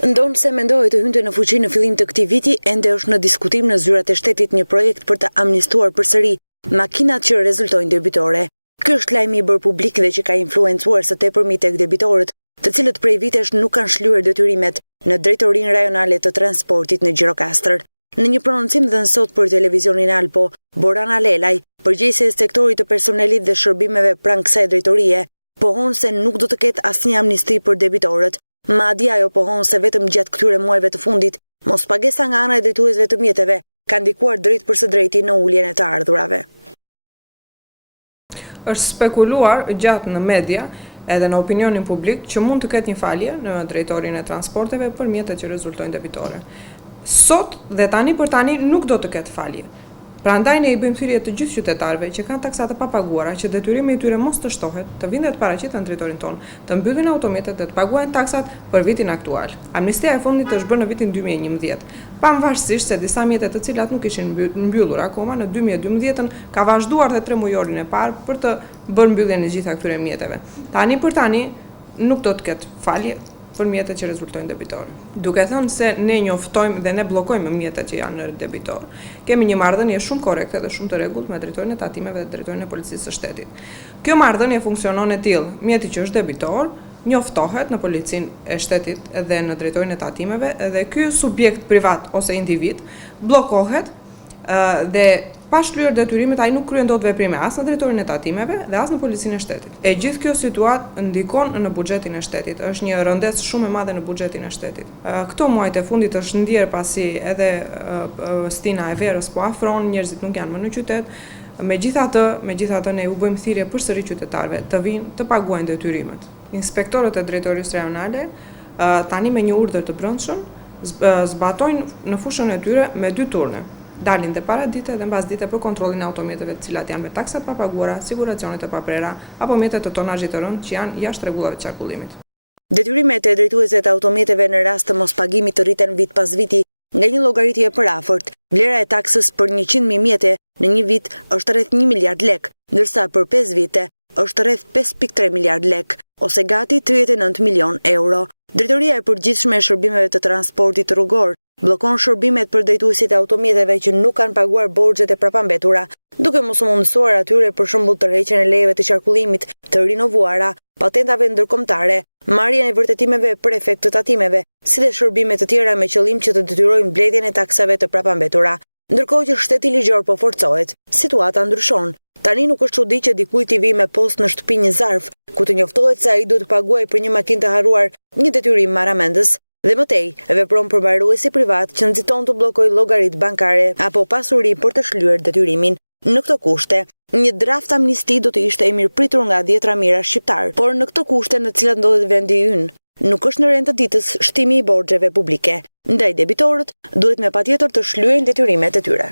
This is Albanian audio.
Ndonë se mendohet të hynte në fuqi në fillim të këtij viti, ende është në diskutim në zyrat e shtetit një projekt për të amnistuar përsëri makinat që rezultojnë debitore. Ky është lajmi i bërë publik dhe që ka influencuar së tepërmi tek debitorët, të cilët prej vitesh nuk kanë shlyer detyrimet në drejtorinë rajonale të transportit në Gjirokastër. Në një prononcim dhënë sot për televizionin Alpo, Borana Lelaj, përgjegjëse e sektorit të personelit dhe shërbimeve pranë kësaj drejtorie, pohon se nuk do të ketë asnjë amnisti për debitorët. Madje ajo pohon se vetëm gjatë këtyre muajve të fundit, mospagesa nga ana e drejtuesve të mjeteve ka ndikuar drejt për së drejti në uljen e të ardhurave. Është spekuluar gjatë në media edhe në opinionin publik që mund të ketë një falje në drejtorinë e transporteve për mjetet që rezultojnë debitore. Sot dhe tani për tani nuk do të ketë falje. Prandaj ne i bëjmë thirrje të gjithë qytetarëve që kanë taksa të papaguara që detyrimi i tyre mos të shtohet, të vinë dhe të paraqiten në drejtorin tonë, të mbyllin automjetet dhe të paguajnë taksat për vitin aktual. Amnistia e fundit është bërë në vitin 2011, pavarësisht se disa mjete të cilat nuk ishin mbyllur akoma, në 2012 ka vazhduar dhe 3 mujorin e parë për të bërë mbylljen e gjitha këtyre mjeteve. Tani për tani nuk do të ketë falje për mjetet që rezultojnë debitor. Duke thënë se ne njoftojmë dhe ne bllokojmë mjetet që janë në debitor, kemi një marrëdhënie shumë korrekte dhe shumë të rregullt me drejtorinë e tatimeve dhe drejtorinë e policisë së shtetit. Kjo marrëdhënie funksionon e tillë: mjeti që është debitor njoftohet në policinë e shtetit dhe në drejtorinë e tatimeve dhe ky subjekt privat ose individ bllokohet dhe pa shlyer detyrimet ai nuk kryen dot veprime as në drejtorinë e tatimeve dhe as në policinë e shtetit. E gjithë kjo situatë ndikon në buxhetin e shtetit, është një rëndesë shumë e madhe në buxhetin e shtetit. Këto muajt e fundit është ndier pasi edhe stina e verës po afron, njerëzit nuk janë më në qytet. Megjithatë ne u bëjmë thirrje përsëri qytetarëve të vinë të paguajnë detyrimet. Inspektorët e drejtorisë rajonale tani me një urdhër të brendshëm zbatojnë në fushën e tyre me 2 turne. Dalin dhe para dite dhe mbas dite për kontrollin e automjeteve të cilat janë me taksat papaguara, siguracionet e paprera apo mjetet të tonazhit të rënd që janë jashtë rregullave të qarkullimit. Detyrimet e drejtuesve të automjeteve në rast të mospagimit të rriten vit pas viti nga një llogaritje e përafërt. Vlera e taksës për 100.000 mjete në një vit është rreth 1 miliard lek, ndërsa për 5 vite është rreth 5.3 miliard lek, ose gati 39 milion euro. Drejtoria e përgjithshme e shërbimeve të transportit rrugor bllokon shërbimet për drejtuesit e automjeteve që nuk kanë paguar borxhet e prapambetura, duke mos u mundësuar atyre për shembull tërheqjen e lejeve të qarkullimit të rinovuara, patentave ndërkombëtare, marrjen e vërtetimeve për efekt të tatimeve, si dhe shërbime të tjera me qëllim që të detyrojnë mbledhjen e taksave të prapambetura. Ndërkohë që shteti ligjor po forcohet, situata ndryshon. Tani nuk është çudi që dikujt i vi me post në shtëpi një zarf, ku të njoftohet se ai duhet të paguajë për një makinë të harruar një detyrim marramendës. Dhe mëtej, vepron përmbaruesi privat që nxiton të bllokojë llogaritë bankare apo pasuri për të shlyer detyrimin. Në këto kushte, një draft amnisti do të ishte e mirëpritur nga 10 ramira shqiptar, por në këto kushte në të cilat ndodhet vendi ynë, nuk është në rend të ditës shtimi i borxheve publike. Ndaj debitorët duhet me patjetër të shlyejnë detyrimet e tyre.